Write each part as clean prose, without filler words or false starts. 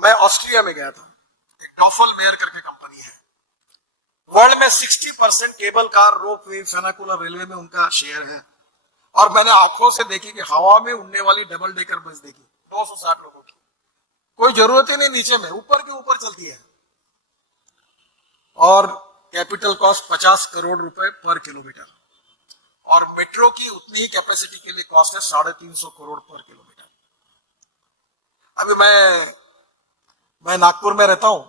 मैं ऑस्ट्रिया में गया था, एक डॉफल मेयर करके कंपनी है, वर्ल्ड में 60% केबल कार, रोप वे, फेनाकुलर रेलवे में उनका शेयर है। और मैंने आंखों से देखी कि हवा में उड़ने वाली डबल डेकर बस देखी 260 लोगों की, कोई जरूरत ही नहीं नीचे में, ऊपर के ऊपर चलती है। और कैपिटल कॉस्ट 50 करोड़ रुपए पर किलोमीटर, और मेट्रो की उतनी ही कैपेसिटी के लिए कॉस्ट है 350 करोड़ पर किलोमीटर। अभी मैं नागपुर में रहता हूं,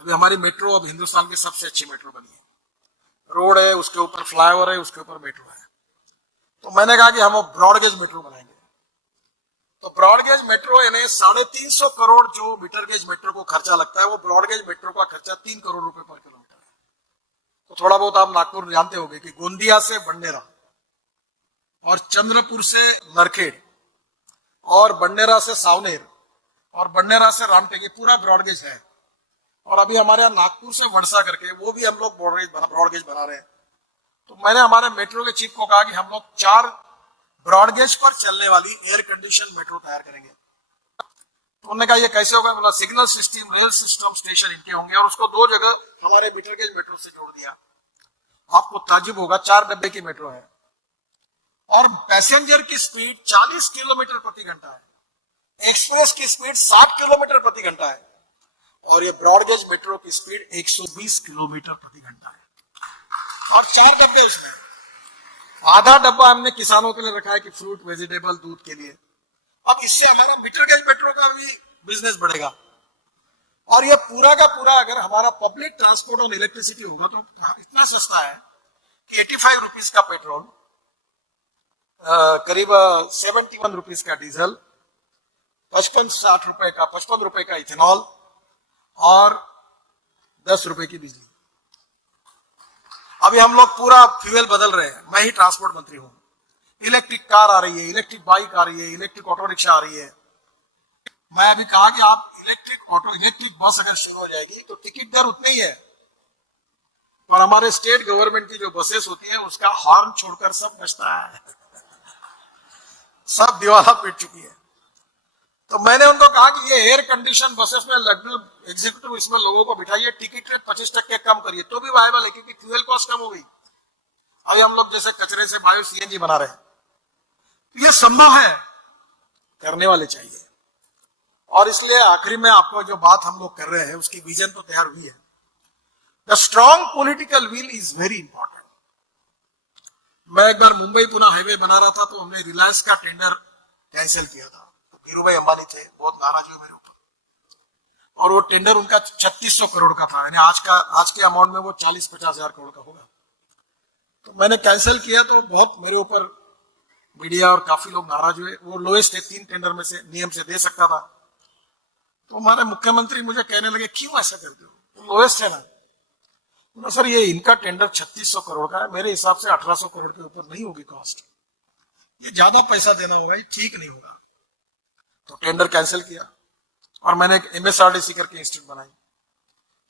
अभी हमारी मेट्रो अब हिंदुस्तान की सबसे अच्छी मेट्रो बनी है, रोड है, उसके ऊपर फ्लाईओवर है, उसके ऊपर मेट्रो है। तो मैंने कहा कि हम ब्रॉडगेज मेट्रो बनाएंगे। तो ब्रॉडगेज मेट्रो यानी 350 करोड़ जो मीटर गेज मेट्रो को खर्चा लगता है, वो ब्रॉडगेज मेट्रो का खर्चा 3 करोड़ रुपए पर किलोमीटर है। तो थोड़ा बहुत आप नागपुर जानते होंगे कि गोंदिया से बंडेरा और चंद्रपुर से नरखेड़ और बंडेरा से सावनेर और बंडेरा से रामटेक, पूरा ब्रॉडगेज है। और अभी हमारे यहाँ नागपुर से वर्षा करके वो भी हम लोग ब्रॉडगेज बना रहे हैं। तो मैंने हमारे मेट्रो के चीफ को कहा कि हम लोग 4 ब्रॉडगेज पर चलने वाली एयर कंडीशन मेट्रो तैयार करेंगे। तो उन्होंने कहा ये कैसे होगा, बोला signal system, rail system, station इनके होंगे, और उसको 2 जगह हमारे मीटर गेज मेट्रो से जोड़ दिया। आपको ताजुब होगा, 4 डब्बे की मेट्रो है और पैसेंजर की स्पीड 40 किलोमीटर प्रति घंटा है, एक्सप्रेस की स्पीड 60 किलोमीटर प्रति घंटा है, और ये ब्रॉडगेज मेट्रो की स्पीड 120 किलोमीटर प्रति घंटा है। और 4 डब्बे उसमें, आधा डब्बा हमने किसानों के लिए रखा है कि फ्रूट, वेजिटेबल, दूध के लिए। अब इससे हमारा मीटर गेज मेट्रो का भी बिजनेस बढ़ेगा। और ये पूरा का पूरा अगर हमारा पब्लिक ट्रांसपोर्ट और इलेक्ट्रिसिटी होगा तो इतना सस्ता है कि 85 रुपीज का पेट्रोल, करीब 71 रुपीज का डीजल, 55 रुपए का इथेनॉल और 10 रुपए की बिजली। अभी हम लोग पूरा फ्यूल बदल रहे हैं, मैं ही ट्रांसपोर्ट मंत्री हूं। इलेक्ट्रिक कार आ रही है, इलेक्ट्रिक बाइक आ रही है, इलेक्ट्रिक ऑटो रिक्शा आ रही है। मैं अभी कहा कि आप इलेक्ट्रिक बस अगर शुरू हो जाएगी तो टिकट दर उतनी ही है, और हमारे स्टेट गवर्नमेंट की जो बसेस होती है उसका हॉर्न छोड़कर सब बजता है, सब दिवाला पीट चुकी है। तो मैंने उनको कहा कि ये एयर कंडीशन बसेस में लगभग एग्जीक्यूटिव इसमें लोगों को बिठाइए, टिकट रेट 25% कम करिए, तो भी वायबल है क्योंकि फ्यूल कॉस्ट कम हो गई। अभी हम लोग जैसे कचरे से बायो सीएनजी बना रहे हैं, तो ये संभव है, करने वाले चाहिए। और इसलिए आखिरी में आपको जो बात हम लोग कर रहे हैं उसकी विजन तो तैयार हुई है। The strong political will is very important. मैं एक बार मुंबई पुणे हाईवे बना रहा था, तो हमने रिलायंस का टेंडर कैंसिल किया था। धीरू भाई अंबानी थे, बहुत नाराज हुए मेरे ऊपर, और वो टेंडर उनका 3600 करोड़ का था, यानी आज के अमाउंट में वो 40-50 हजार करोड़ का होगा। तो मैंने कैंसिल किया, तो बहुत मेरे ऊपर मीडिया और काफी लोग नाराज हुए। वो लोएस्ट है 3 टेंडर में से, नियम से दे सकता था। तो हमारे मुख्यमंत्री मुझे कहने लगे क्यों ऐसा करते हो, तो लोएस्ट है ना। तो सर ये इनका टेंडर 3600 करोड़ का है, मेरे हिसाब से 1800 करोड़ के ऊपर नहीं होगी कॉस्ट, ये ज्यादा पैसा देना होगा, ये ठीक नहीं होगा। तो टेंडर कैंसिल किया और मैंने एक एमएसआरडीसी करके इंस्टीट्यूट बनाई,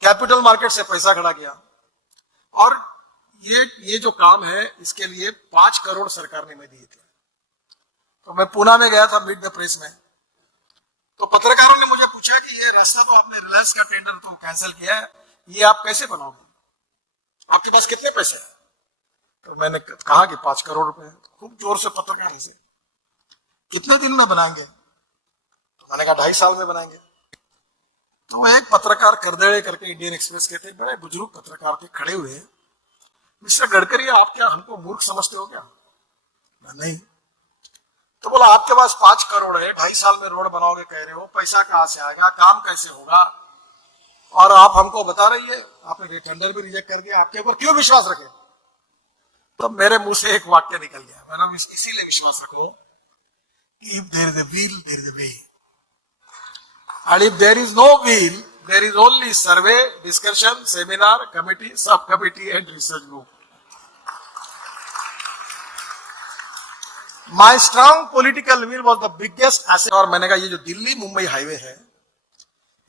कैपिटल मार्केट से पैसा खड़ा किया, और ये जो काम है इसके लिए 5 करोड़ सरकार ने मैं दिए थे। तो मैं पुणे में गया था मीट द प्रेस में, तो पत्रकारों ने मुझे पूछा कि ये रास्ता तो आपने रिलायंस का टेंडर तो कैंसिल किया है, ये आप कैसे बनाओगे, आपके पास कितने पैसे हैं? तो मैंने कहा कि 5 करोड़ रुपए। खूब जोर से पत्रकार ऐसे, कितने दिन में बनाएंगे? तो मैंने कहा 2.5 साल में बनाएंगे। तो एक पत्रकार करदेड़े करके इंडियन एक्सप्रेस के थे, बड़े बुजुर्ग पत्रकार थे, खड़े हुए, मिस्टर गडकरी आप क्या हमको मूर्ख समझते हो क्या? नहीं। तो बोला आपके पास 5 करोड़ है, 2.5 साल में रोड बनाओगे कह रहे हो, पैसा कहां से आएगा, काम कैसे होगा, और आप हमको बता रही है, आपने टेंडर भी रिजेक्ट कर दिया, आपके ऊपर क्यों विश्वास रखे? तो मेरे मुंह से एक वाक्य निकल गया, मैंने इसीलिए विश्वास रखो if there is a will there is a way, and if there is no will there is only survey, discussion, seminar, committee, sub committee and research group. My strong political will was the biggest asset. और मैंने कहा ये जो Delhi Mumbai highway है,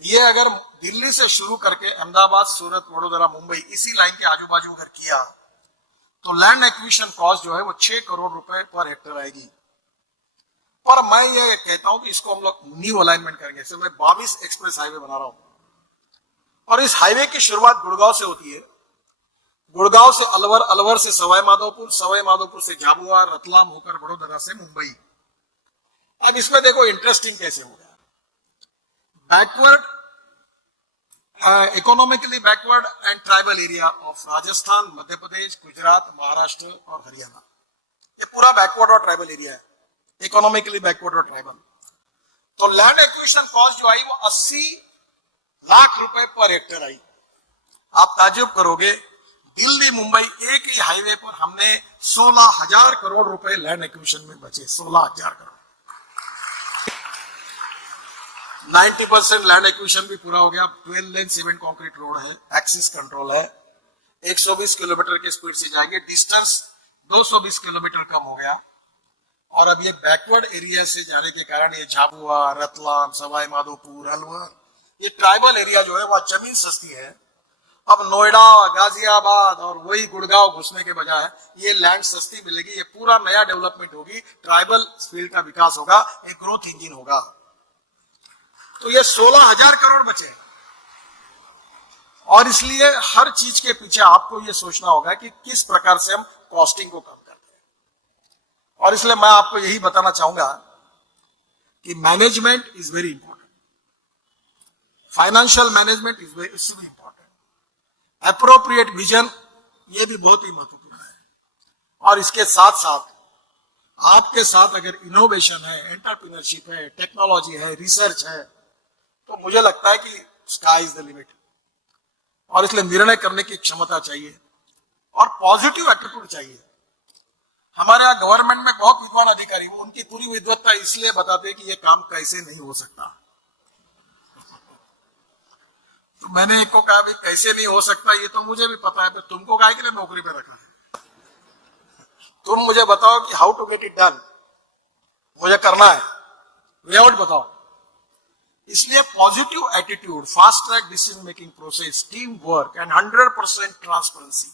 ये अगर दिल्ली से शुरू करके अहमदाबाद, सूरत, वडोदरा, मुंबई इसी लाइन के आजू बाजू अगर किया तो लैंड एक्विजिशन कॉस्ट जो है वो 6 करोड़ रुपए पर हेक्टेयर आएगी। पर मैं ये कहता हूं कि इसको हम लोग न्यू अलाइनमेंट करेंगे। जैसे मैं 22 एक्सप्रेस हाईवे बना रहा हूं और इस हाईवे की शुरुआत गुड़गांव से होती है, गुड़गांव से अलवर, अलवर से सवाई माधोपुर, सवाई माधोपुर से झाबुआ, रतलाम होकर वडोदरा से मुंबई। अब इसमें देखो इंटरेस्टिंग कैसे हो गया, backward, economically backward and tribal area of Rajasthan, Madhya Pradesh, Gujarat, Maharashtra और हरियाणा, ये पूरा बैकवर्ड और ट्राइबल एरिया है, इकोनॉमिकली बैकवर्ड और ट्राइबल। तो लैंड एक्विजिशन कॉस्ट जो आई वो 80 लाख रुपए पर हेक्टेयर आई। आप ताज्जुब करोगे, दिल्ली मुंबई एक ही हाईवे पर हमने 16,000 करोड़ रुपए लैंड एक्विजिशन में बचे, 16,000 करोड़। 90% लैंड एक्विजिशन भी पूरा हो गया। 12 लेन सीमेंट कंक्रीट रोड है, एक्सिस कंट्रोल है, 120 किलोमीटर की स्पीड से जाएंगे, डिस्टेंस 220 किलोमीटर कम हो गया। और अब ये बैकवर्ड एरिया से जाने के कारण ये झाबुआ, रतलाम, सवाई माधोपुर, अलवर, ये ट्राइबल एरिया जो है वह जमीन सस्ती है। अब नोएडा, गाजियाबाद और वही गुड़गांव घुसने के बजाय ये लैंड सस्ती मिलेगी, ये पूरा नया डेवलपमेंट होगी, ट्राइबल फील्ड का विकास होगा, एक ग्रोथ इंजन होगा। तो ये 16,000 करोड़ बचे। और इसलिए हर चीज के पीछे आपको ये सोचना होगा कि किस प्रकार से हम कॉस्टिंग को कम करते हैं। और इसलिए मैं आपको यही बताना चाहूंगा कि management is very important, financial management is very important, appropriate vision ये भी बहुत ही महत्वपूर्ण है। और इसके साथ साथ आपके साथ अगर इनोवेशन है, एंटरप्रेन्योरशिप है, टेक्नोलॉजी है, रिसर्च है, तो मुझे लगता है कि स्काई इज द लिमिट। और इसलिए निर्णय करने की क्षमता चाहिए और पॉजिटिव एटीट्यूड चाहिए। हमारे यहाँ गवर्नमेंट में बहुत विद्वान अधिकारी, वो उनकी पूरी विद्वत्ता इसलिए बताते हैं कि ये काम कैसे नहीं हो सकता। तो मैंने एक को कहा भाई कैसे नहीं हो सकता, ये तो मुझे भी पता है, पर तुमको काहे के लिए नौकरी पे रखा है? तुम मुझे बताओ कि how to get it done, मुझे करना है, वे आउट बताओ। इसलिए positive attitude, fast track decision making process, team work and 100% transparency,